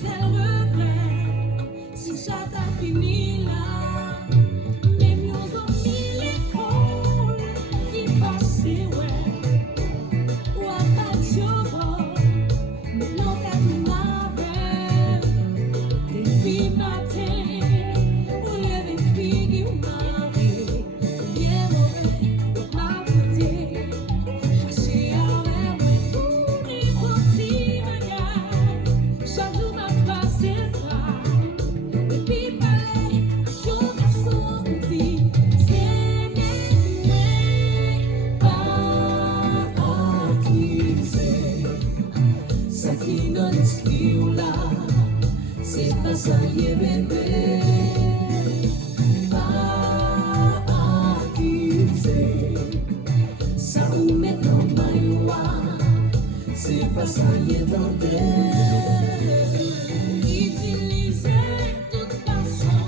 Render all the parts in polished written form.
c'est le regret, si ça t'a fini là. Mais mieux en mille écoles qui passaient, ouais. Ou à pas de bord, mais non qu'à tout m'avait. Depuis matin, ou lever fille ou mari, bien mauvais, ma beauté. Chercher à ouais, pour les petits bagages, chaque jour m'a passé là. Et puis parler, je me sens dit, c'est n'est pas acquis. Ça qui donne l'esprit là, c'est pas ça qui est bébé. Pas acquis. Ça ou met dans ma joie, c'est pas ça qui est tenté. Utiliser de toute façon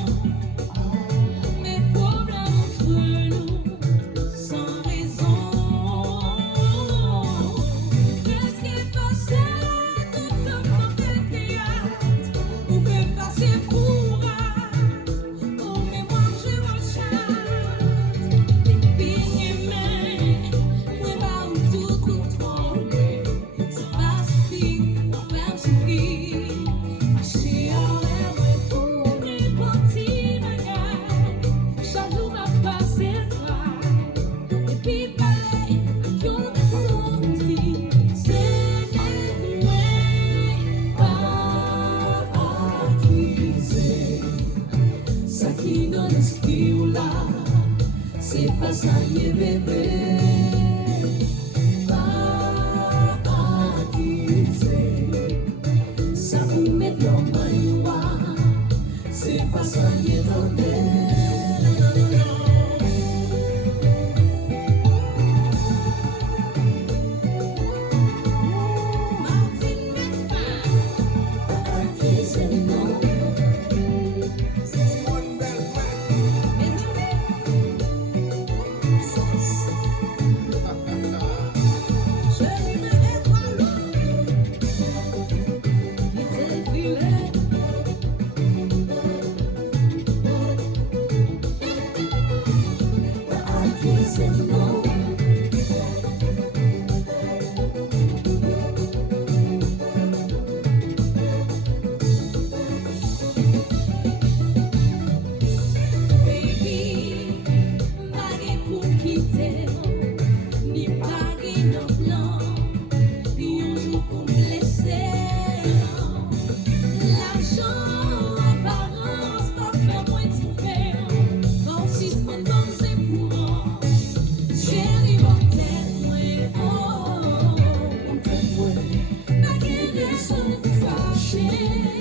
mes problèmes entre nous sans raison. Qu'est-ce qui est passé tout le temps fait théâtre ou fait passer pour oh mais moi je recharge des billets mais moi pas tout contrôler. C'est pas suffit, on fait suffit. Acheter en l'air pour les petits bagages, chaque jour m'a passé là. Et puis pareil, à qui on a senti, c'est pas acquis. Ça qui donne l'esprit là, c'est pas ça qui est bébé. Pas acquis. Ça vous met dans ma joie, c'est pas ça qui est tenté. Martine Metfa, acquis non. Je lui mets les trois loups, il était filet. Acquis non. Baby, malgré pour quitter, ni paguer nos plans, ni un jour pour me laisser. L'argent, apparence, pas faire moins différent. Quand si cependant c'est courant, chérie, mon tête, moi, oh, mon tête, moi. Pas de raison de fâcher.